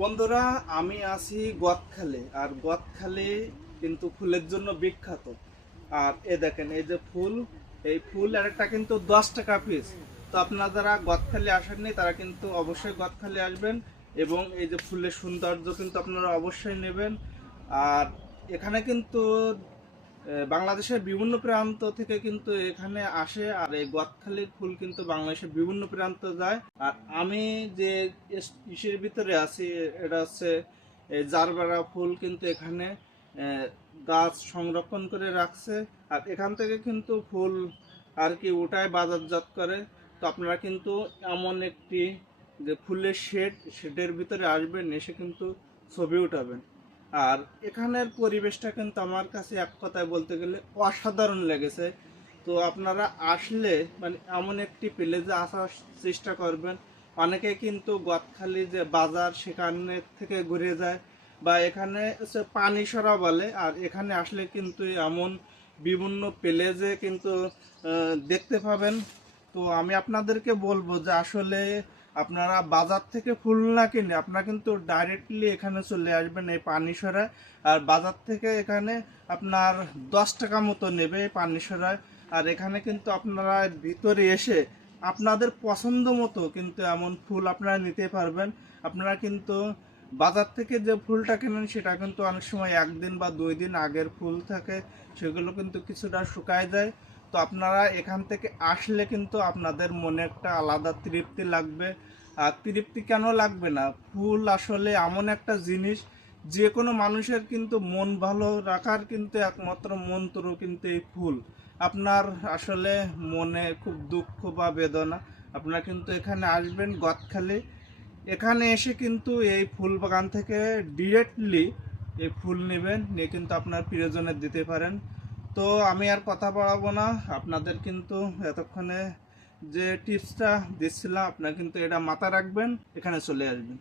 বন্ধুরা, আমি আছি গদখালে আর গদখালে কিন্তু ফুলের জন্য বিখ্যাত। আর এ দেখেন, এই যে ফুল, এই ফুল আর একটা কিন্তু দশ টাকা পিস তো আপনারা যারা গদখালি আসেননি, তারা কিন্তু অবশ্যই গদখালি আসবেন এবং এই যে ফুলের সৌন্দর্য কিন্তু আপনারা অবশ্যই নেবেন। আর এখানে কিন্তু বাংলাদেশের বিভিন্ন প্রান্ত থেকে কিন্তু এখানে আসে, আর এই গদখালির ফুল কিন্তু বাংলাদেশের বিভিন্ন প্রান্ত যায় আর আমি যে ইস- ইসের ভিতরে আছি, এটা হচ্ছে জারবারা ফুল কিন্তু এখানে গাছ সংরক্ষণ করে রাখছে। আর এখান থেকে কিন্তু ফুল আর কি ওটাই বাজারজাত করে। তো আপনারা কিন্তু এমন একটি যে ফুলের শেড, শেডের ভিতরে আসবেন, এসে কিন্তু ছবি উঠাবেন। আর এখানের পরিবেশটা কিন্তু আমার কাছে এক কথায় বলতে গেলে অসাধারণ লেগেছে। তো আপনারা আসলে মানে এমন একটি প্লেসে আসার চেষ্টা করবেন। অনেকে কিন্তু গদখালি যে বাজার সেখানে থেকে ঘুরে যায় বা এখানে পানি সরা বলে, আর এখানে আসলে কিন্তু এমন বিভিন্ন প্লেজে কিন্তু দেখতে পাবেন। তো আমি আপনাদেরকে বলব যে আসলে আপনারা বাজার থেকে ফুল না কিনে আপনারা কিন্তু ডাইরেক্টলি এখানে চলে আসবেন এই পানিসরায়। আর বাজার থেকে এখানে আপনার দশ টাকা মতো নেবে এই পানিসরায়। আর এখানে কিন্তু আপনারা ভিতরে এসে আপনাদের পছন্দ মতো কিন্তু এমন ফুল আপনারা নিতে পারবেন। আপনারা কিন্তু বাজার থেকে যে ফুলটা কেনেন সেটা কিন্তু অনেক সময় একদিন বা দুই দিন আগের ফুল থাকে, সেগুলো কিন্তু কিছুটা শুকায় যায়। তো আপনারা এখান থেকে আসলে কিন্তু আপনাদের মনে একটা আলাদা তৃপ্তি লাগবে। আর তৃপ্তি কেন লাগবে না? ফুল আসলে এমন একটা জিনিস যে কোনো মানুষের কিন্তু মন ভালো রাখার কিন্তু একমাত্র মন্ত্র কিন্তু এই ফুল। আপনার আসলে মনে খুব দুঃখ বা বেদনা। আপনারা কিন্তু এখানে আসবেন গদখালি। এখানে এসে কিন্তু এই ফুল বাগান থেকে ডিরেক্টলি এই ফুল নেবেন, নিয়ে কিন্তু আপনার প্রিয়জনের দিতে পারেন। তো আমি আর কথা বাড়াবো না। আপনাদের কিন্তু এতক্ষণে যে টিপসটা দিচ্ছিলাম, আপনার কিন্তু এটা মাথা রাখবেন, এখানে চলে আসবেন।